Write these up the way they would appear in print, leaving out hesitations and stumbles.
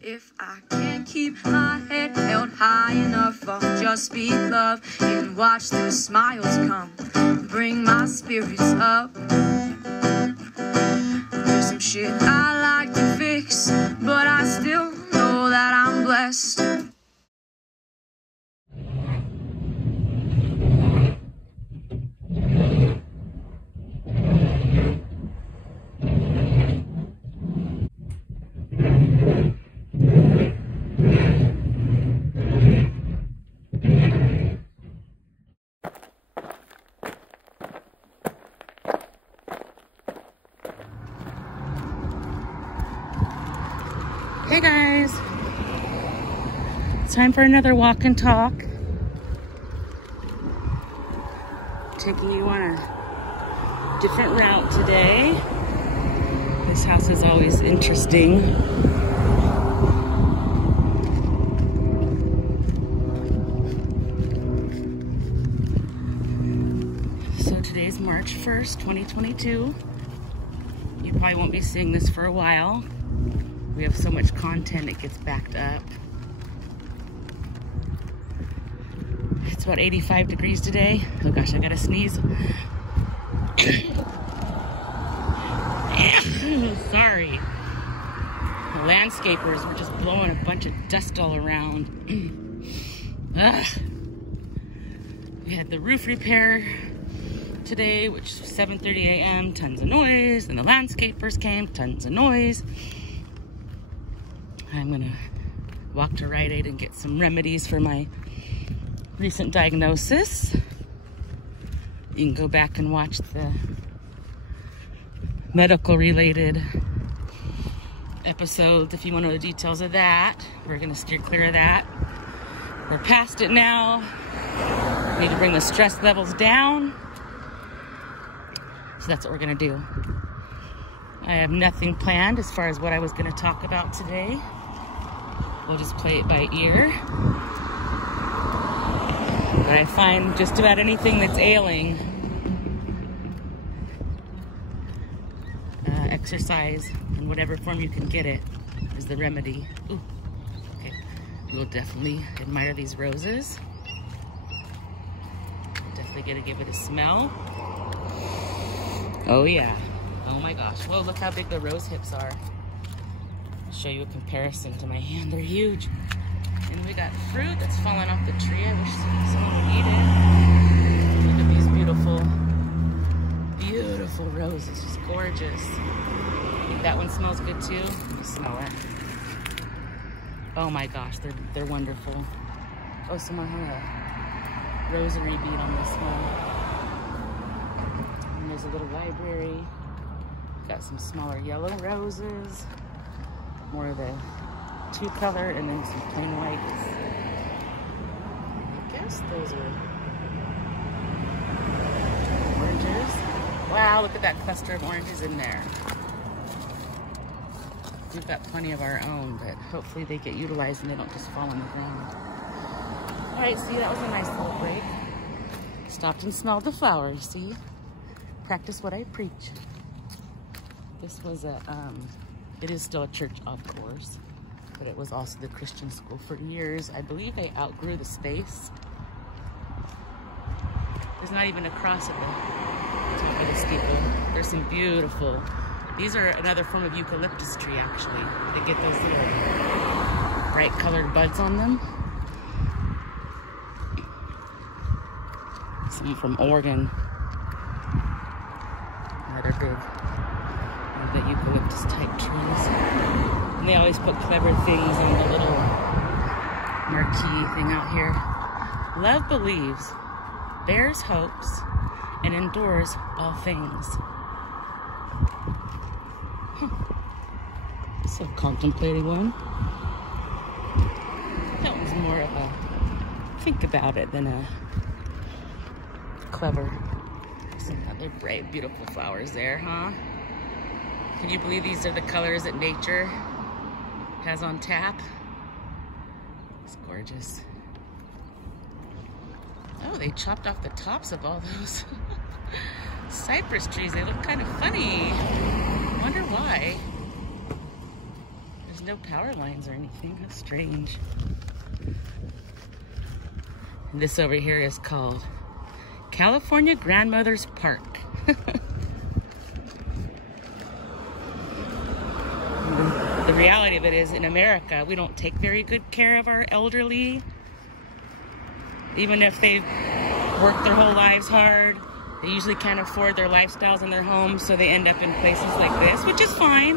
If I can't keep my head held high enough, I'll just be love and watch the smiles come, bring my spirits up. There's some shit I like to fix, but I still know that I'm blessed. Hey guys, it's time for another walk and talk. Taking you on a different route today. This house is always interesting. So today's March 1st, 2022. You probably won't be seeing this for a while. We have so much content, it gets backed up. It's about 85 degrees today. Oh gosh, I gotta sneeze. Sorry. The landscapers were just blowing a bunch of dust all around. We had the roof repair today, which was 7:30 a.m., tons of noise. And the landscapers came, tons of noise. I'm gonna walk to Rite Aid and get some remedies for my recent diagnosis. You can go back and watch the medical related episodes if you want to know the details of that. We're gonna steer clear of that. We're past it now. Need to bring the stress levels down. So that's what we're gonna do. I have nothing planned as far as what I was gonna talk about today. We'll just play it by ear. But I find just about anything that's ailing, exercise in whatever form you can get it is the remedy. Ooh, okay. We'll definitely admire these roses. Definitely gonna give it a smell. Oh yeah. Oh my gosh. Whoa, look how big the rose hips are. Show you a comparison to my hand. They're huge. And we got fruit that's falling off the tree. I wish someone would eat it. Look at these beautiful, beautiful roses. Just gorgeous. I think that one smells good too. Let me smell it. Oh my gosh, they're wonderful. Oh, someone hung a rosary bead on this one. And there's a little library. Got some smaller yellow roses. More of the two color and then some plain whites. I guess those are oranges. Wow, look at that cluster of oranges in there. We've got plenty of our own, but hopefully they get utilized and they don't just fall on the ground. All right, see, that was a nice little break. Stopped and smelled the flowers, see? Practice what I preach. This was a, it is still a church, of course, but it was also the Christian school for years. I believe they outgrew the space. There's not even a cross at the top of the steeple. There's some beautiful, these are another form of eucalyptus tree, actually. They get those little bright colored buds on them. Some from Oregon. Another big, the eucalyptus type trees. And they always put clever things on the little marquee thing out here. Love believes, bears hopes, and endures all things. It's a contemplating one. That one's more of a think about it than a clever. Some other bright, beautiful flowers there, huh? Can you believe these are the colors that nature has on tap? It's gorgeous. Oh, they chopped off the tops of all those cypress trees. They look kind of funny. I wonder why. There's no power lines or anything. That's strange. And this over here is called California Grandmother's Park. The reality of it is, in America, we don't take very good care of our elderly. Even if they've worked their whole lives hard, they usually can't afford their lifestyles in their homes, so they end up in places like this, which is fine.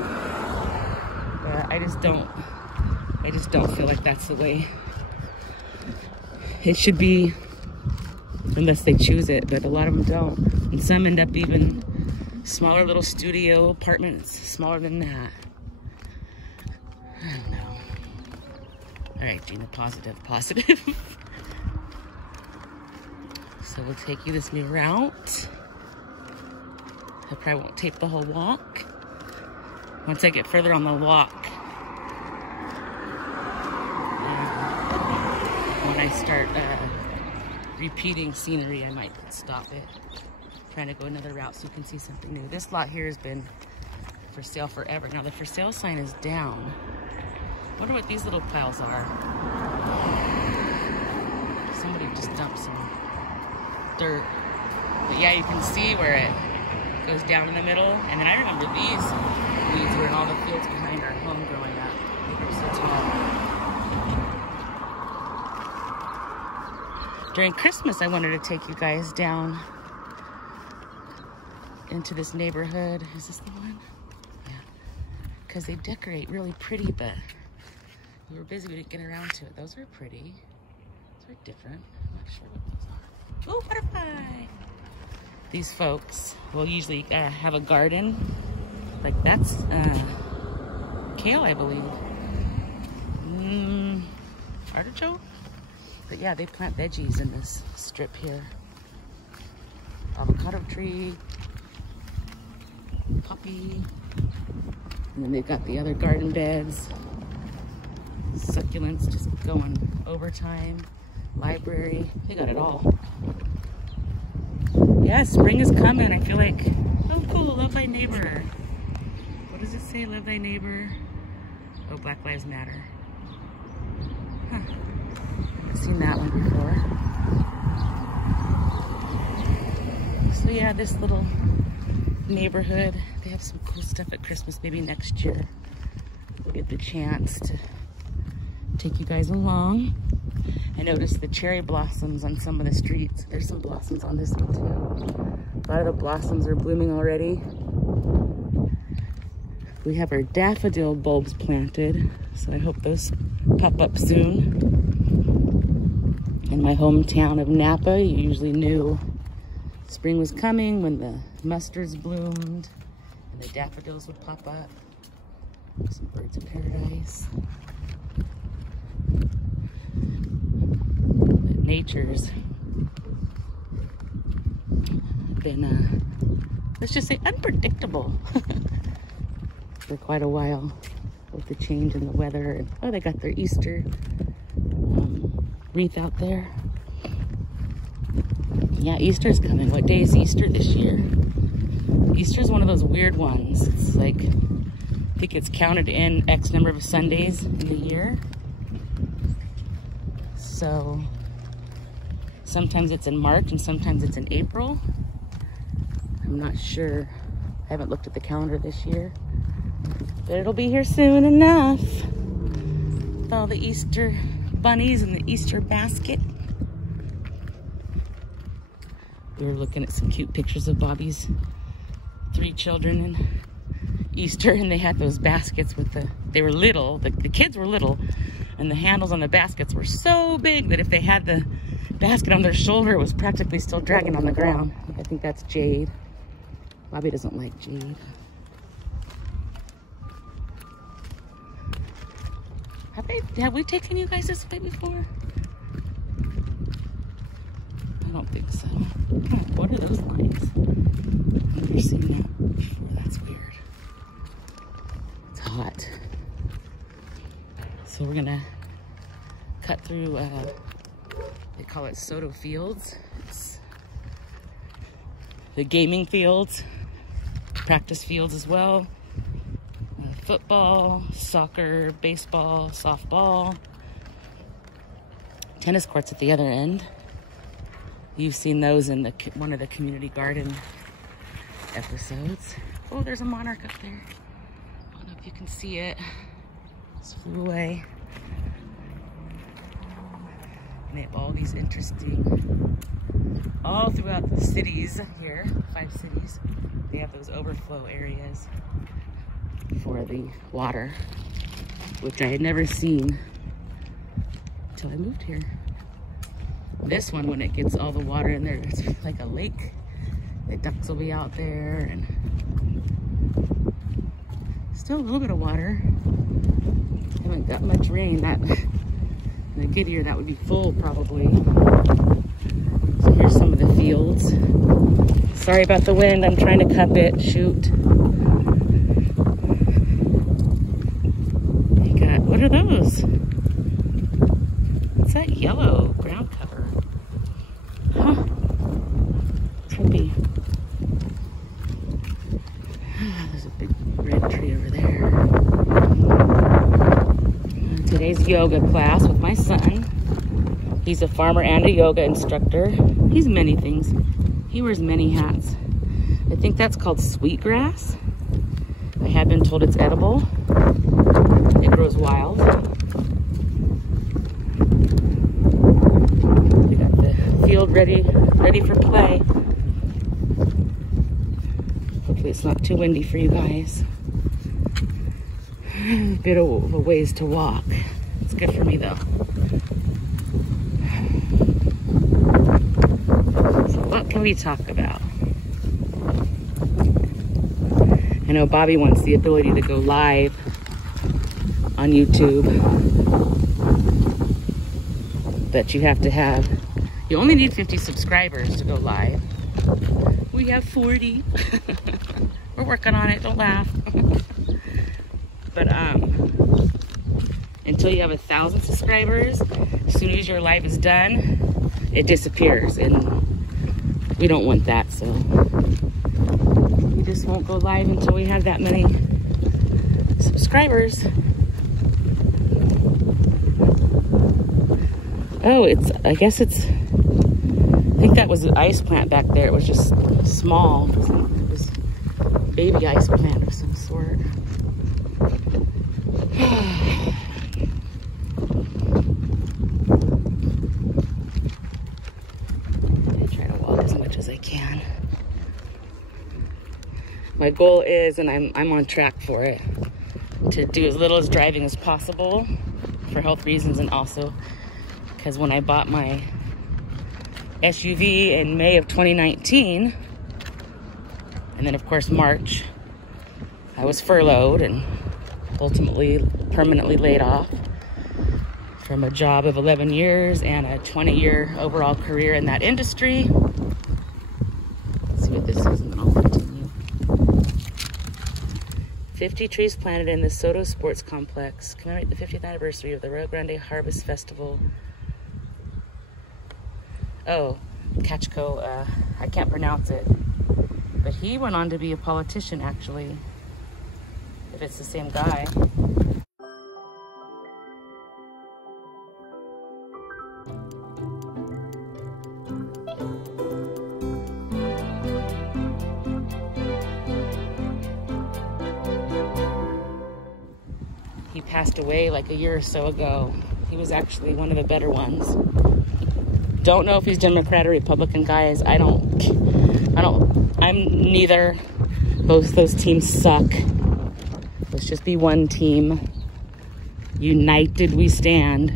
But I just don't feel like that's the way it should be, unless they choose it, but a lot of them don't. And some end up even smaller little studio apartments, smaller than that. I don't know. All right, Gina, positive. So we'll take you this new route. I probably won't tape the whole walk. Once I get further on the walk, when I start repeating scenery, I might stop it. Trying to go another route so you can see something new. This lot here has been for sale forever. Now the for sale sign is down. I wonder what these little piles are. Somebody just dumped some dirt. But yeah, you can see where it goes down in the middle. And then I remember these weeds were in all the fields behind our home growing up. They were so tall. During Christmas, I wanted to take you guys down into this neighborhood. Is this the one? Yeah. Because they decorate really pretty, but we were busy, we didn't get around to it. Those are pretty. Those are different. I'm not sure what those are. Oh, butterfly! These folks will usually have a garden. Like that's kale, I believe. Artichoke? But yeah, they plant veggies in this strip here. Avocado tree. Poppy. And then they've got the other garden beds. Succulents just going overtime. Library. They got it all. Yeah, spring is coming. I feel like, oh cool, love thy neighbor. What does it say? Love thy neighbor. Oh, Black Lives Matter. Huh. I've seen that one before. So yeah, this little neighborhood, they have some cool stuff at Christmas. Maybe next year we'll get the chance to take you guys along. I noticed the cherry blossoms on some of the streets. There's some blossoms on this one too. A lot of the blossoms are blooming already. We have our daffodil bulbs planted, so I hope those pop up soon. In my hometown of Napa, you usually knew spring was coming when the mustards bloomed and the daffodils would pop up. Some birds of paradise. But nature's been, let's just say, unpredictable for quite a while with the change in the weather. And, oh, they got their Easter wreath out there. Yeah, Easter's coming. What day is Easter this year? Easter's one of those weird ones. It's like, I think it's counted in X number of Sundays in a year. So sometimes it's in March and sometimes it's in April. I'm not sure. I haven't looked at the calendar this year. But it'll be here soon enough. With all the Easter bunnies and the Easter basket. We were looking at some cute pictures of Bobby's 3 children in Easter, and they had those baskets with they were little, the kids were little, and the handles on the baskets were so big that if they had the basket on their shoulder, it was practically still dragging on the ground. I think that's jade. Bobby doesn't like jade. Have we taken you guys this way before? I don't think so. Huh, what are those lines? I've never seen that before. That's weird. It's hot. So we're gonna cut through, they call it Soto Fields. It's the gaming fields, practice fields as well. football, soccer, baseball, softball. Tennis courts at the other end. You've seen those in one of the community garden episodes. Oh, there's a monarch up there. I don't know if you can see it. Just flew away. And they have all these interesting, all throughout the cities here, 5 cities, they have those overflow areas for the water, which I had never seen until I moved here. This one, when it gets all the water in there, it's like a lake. The ducks will be out there, and still a little bit of water. Haven't got much rain. That in a good year, that would be full probably. So here's some of the fields. Sorry about the wind. I'm trying to cup it. Shoot. You got, what are those? What's that yellow ground cover? Huh? Could be. There's a big red tree over there. Today's yoga class with my son. He's a farmer and a yoga instructor. He's many things. He wears many hats. I think that's called sweetgrass. I have been told it's edible. It grows wild. We got the field ready for play. Hopefully it's not too windy for you guys. A bit of a ways to walk. It's good for me though. So what can we talk about? I know Bobby wants the ability to go live on YouTube, but you have to have, you only need 50 subscribers to go live. We have 40. We're working on it, don't laugh. But until you have 1,000 subscribers, as soon as your live is done, it disappears, and we don't want that, so we just won't go live until we have that many subscribers. Oh, I guess I think that was an ice plant back there. It was just small. It was a baby ice plant of some sort. I try to walk as much as I can. My goal is, and I'm on track for it, to do as little as driving as possible for health reasons, and also because when I bought my SUV in May of 2019, and then of course March, I was furloughed and ultimately permanently laid off from a job of 11 years and a 20-year overall career in that industry. Let's see what this is, and then I'll continue. 50 trees planted in the Soto Sports Complex commemorate the 50th anniversary of the Rio Grande Harvest Festival. Oh, Kachko, I can't pronounce it, but he went on to be a politician, actually, if it's the same guy. He passed away like a year or so ago. He was actually one of the better ones. Don't know if he's Democrat or Republican, guys. I'm neither. Both those teams suck. Let's just be one team. United we stand.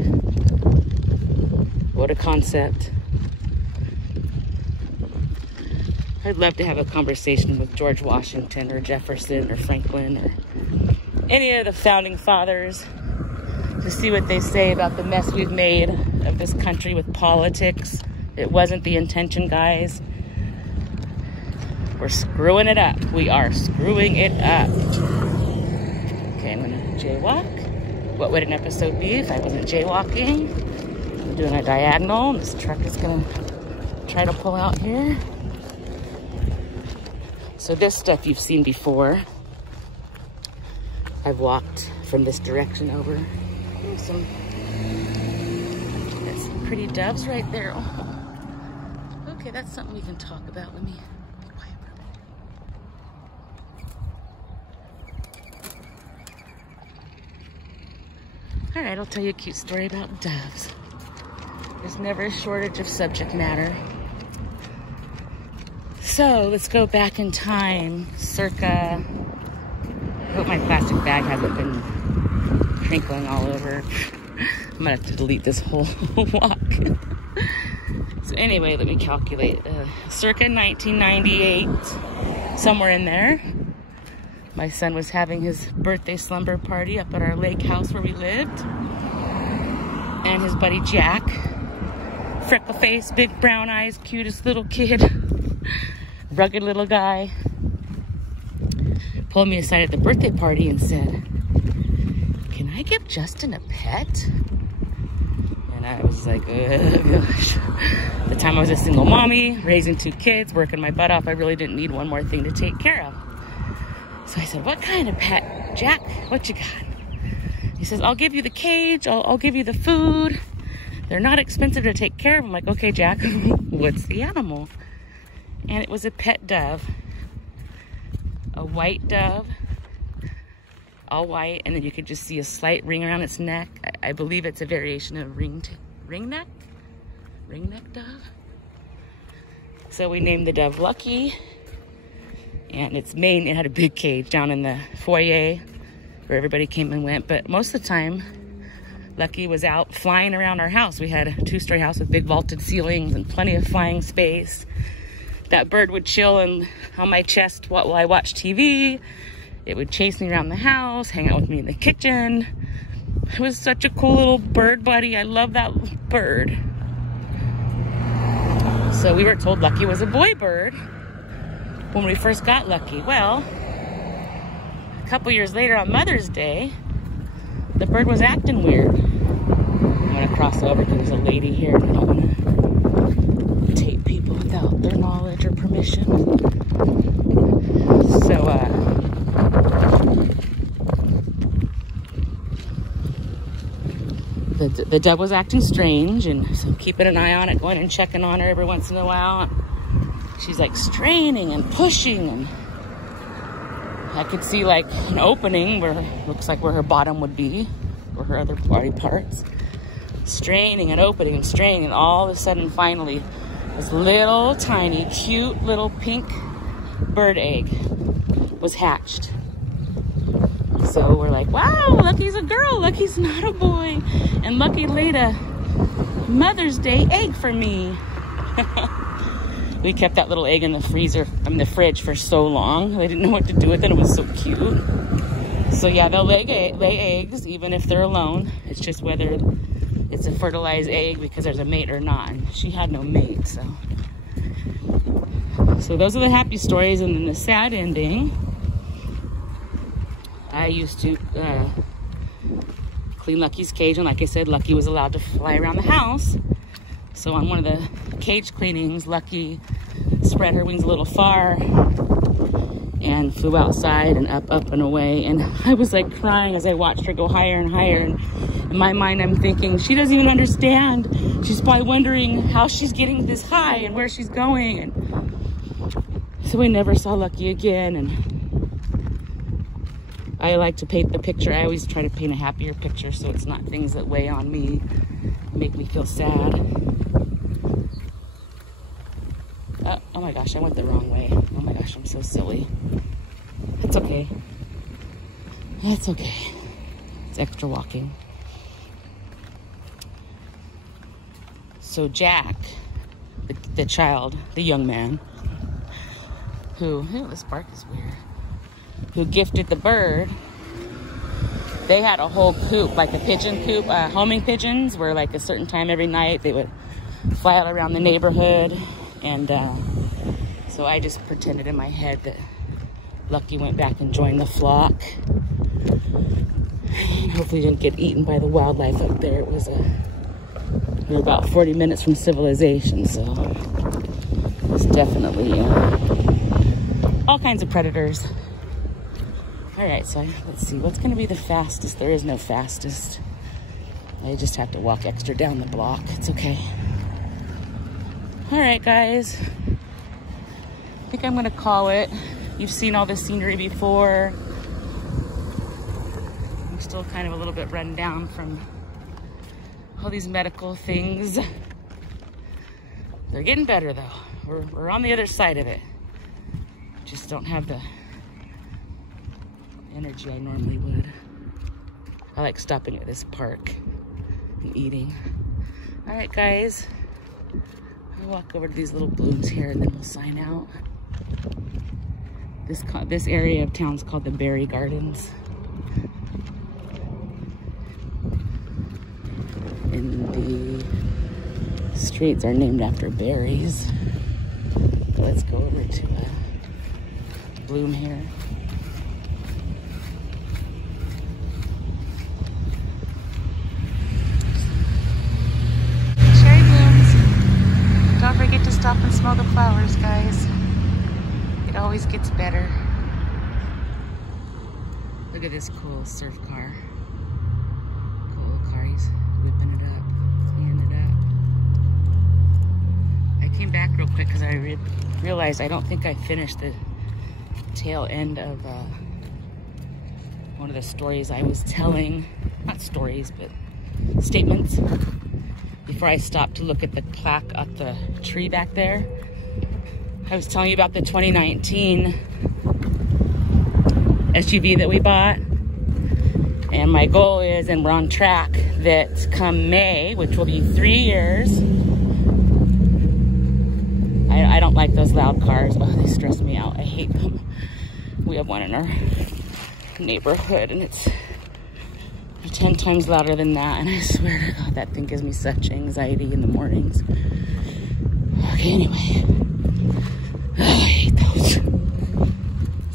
What a concept. I'd love to have a conversation with George Washington or Jefferson or Franklin or any of the founding fathers to see what they say about the mess we've made of this country with politics. It wasn't the intention, guys. We're screwing it up. We are screwing it up. Okay, I'm gonna jaywalk. What would an episode be if I wasn't jaywalking? I'm doing a diagonal, and this truck is gonna try to pull out here. So this stuff you've seen before. I've walked from this direction over. Got some pretty doves right there. Oh. Okay, that's something we can talk about. Let me be quiet for a minute. All right, I'll tell you a cute story about doves. There's never a shortage of subject matter. So let's go back in time, circa, I hope my plastic bag hasn't been crinkling all over. I'm gonna have to delete this whole walk. So anyway, let me calculate. Circa 1998, somewhere in there, my son was having his birthday slumber party up at our lake house where we lived. And his buddy Jack, freckle face, big brown eyes, cutest little kid, rugged little guy, pulled me aside at the birthday party and said, "Can I give Justin a pet?" And I was like, oh gosh. At the time I was a single mommy, raising 2 kids, working my butt off. I really didn't need one more thing to take care of. So I said, "What kind of pet, Jack? What you got?" He says, "I'll give you the cage, I'll give you the food. They're not expensive to take care of." I'm like, "Okay, Jack, what's the animal?" And it was a pet dove. A white dove, all white, and then you could just see a slight ring around its neck. I believe it's a variation of ringneck dove. So we named the dove Lucky, and it had a big cage down in the foyer where everybody came and went, but most of the time Lucky was out flying around our house. We had a 2-story house with big vaulted ceilings and plenty of flying space. That bird would chill on my chest while I watched TV. It would chase me around the house, hang out with me in the kitchen. It was such a cool little bird buddy. I love that bird. So we were told Lucky was a boy bird when we first got Lucky. Well, a couple years later on Mother's Day, the bird was acting weird. I'm gonna cross over because there's a lady here. I don't wanna tape people without their knowledge or permission. So, the dove was acting strange, and so keeping an eye on it, going and checking on her every once in a while. She's like straining and pushing, and I could see like an opening where looks like where her bottom would be, or her other body parts. Straining and opening and straining, and all of a sudden, finally, this little tiny, cute little pink bird egg was hatched. So we're like, wow, Lucky's a girl, Lucky's not a boy. And Lucky laid a Mother's Day egg for me. We kept that little egg in the the fridge for so long. They didn't know what to do with it. It was so cute. So yeah, they'll lay eggs even if they're alone. It's just whether it's a fertilized egg because there's a mate or not. And she had no mate, so those are the happy stories. And then the sad ending, I used to clean Lucky's cage, and like I said, Lucky was allowed to fly around the house. So on one of the cage cleanings, Lucky spread her wings a little far and flew outside and up and away. And I was like crying as I watched her go higher and higher. And in my mind, I'm thinking, she doesn't even understand. She's probably wondering how she's getting this high and where she's going. And so we never saw Lucky again. And I like to paint the picture. I always try to paint a happier picture so it's not things that weigh on me, make me feel sad. Oh my gosh, I went the wrong way. Oh my gosh, I'm so silly. It's okay. It's okay. It's extra walking. So Jack, the child, the young man, this bark is weird, who gifted the bird, they had a whole coop, like a pigeon coop, homing pigeons, where like a certain time every night they would fly out around the neighborhood. And so I just pretended in my head that Lucky went back and joined the flock. And hopefully didn't get eaten by the wildlife up there. We were about 40 minutes from civilization, so it's definitely all kinds of predators. All right, so let's see. What's going to be the fastest? There is no fastest. I just have to walk extra down the block. It's okay. All right, guys. I think I'm going to call it. You've seen all this scenery before. I'm still kind of a little bit run down from all these medical things. They're getting better, though. We're on the other side of it. Just don't have the energy I normally would. I like stopping at this park and eating. All right, guys. I'll walk over to these little blooms here and then we'll sign out. This area of town is called the Berry Gardens. And the streets are named after berries. Let's go over to a bloom here. Cherry blooms. Don't forget to stop and smell the flowers, guys. It always gets better. Look at this cool surf car. Cool little car, he's whipping it up, cleaning it up. I came back real quick because I realized I don't think I finished the tail end of one of the stories I was telling. Not stories, but statements. Before I stopped to look at the plaque at the tree back there. I was telling you about the 2019 SUV that we bought. And my goal is, and we're on track, that come May, which will be 3 years. I don't like those loud cars. Oh, they stress me out. I hate them. We have one in our neighborhood and it's 10 times louder than that. And I swear to God, that thing gives me such anxiety in the mornings. Okay, anyway. Oh, I hate those.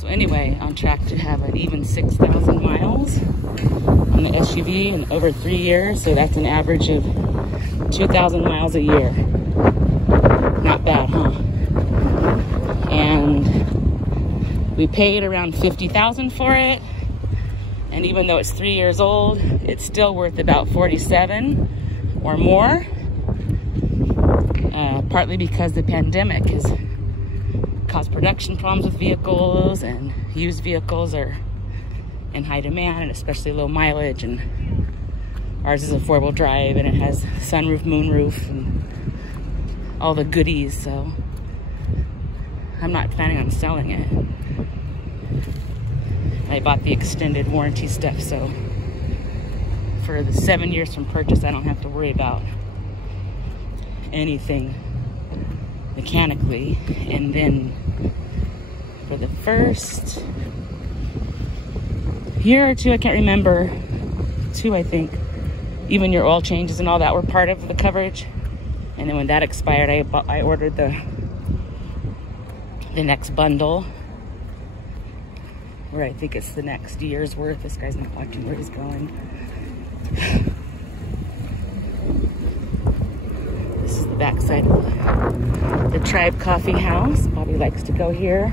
So anyway, on track to have an even 6,000 miles on the SUV in over 3 years. So that's an average of 2,000 miles a year. Not bad, huh? And we paid around $50,000 for it. And even though it's 3 years old, it's still worth about 47 or more. Partly because the pandemic has caused production problems with vehicles, and used vehicles are in high demand, and especially low mileage. And ours is a 4-wheel drive, and it has sunroof, moonroof, and all the goodies. So I'm not planning on selling it. I bought the extended warranty stuff, so for the 7 years from purchase, I don't have to worry about anything mechanically. And then for the first year or two, I can't remember, 2 I think, even your oil changes and all that were part of the coverage. And then when that expired, I ordered the next bundle, where I think it's the next year's worth. This guy's not watching where he's going. This is the backside of the Tribe Coffee House. Bobby likes to go here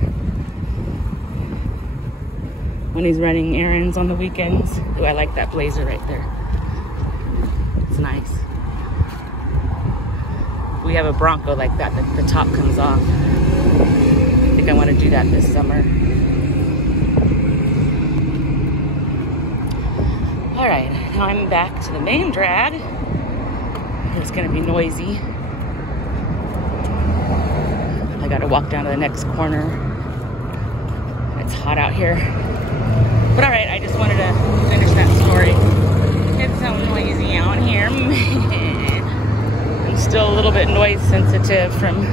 when he's running errands on the weekends. Ooh, I like that blazer right there. It's nice. We have a Bronco like that, the top comes off. I think I want to do that this summer. All right, now I'm back to the main drag. It's gonna be noisy. I gotta walk down to the next corner. It's hot out here. But all right, I just wanted to finish that story. It's so noisy out here. I'm still a little bit noise sensitive from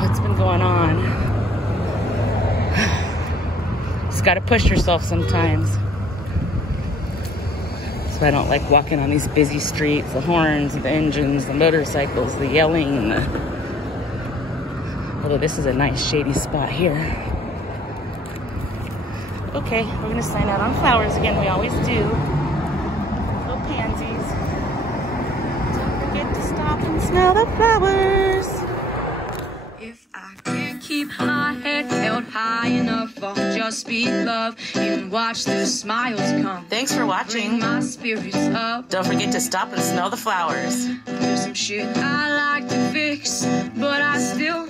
what's been going on. Just gotta push yourself sometimes. So I don't like walking on these busy streets, the horns, the engines, the motorcycles, the yelling. Although this is a nice shady spot here. Okay, we're gonna sign out on flowers again. We always do. Little pansies. Don't forget to stop and smell the flowers. If I can't keep my head held high enough. I'll just speak love and watch the smiles come. Thanks for watching. Bring my spirits up. Don't forget to stop and smell the flowers. There's some shit I like to fix, but I still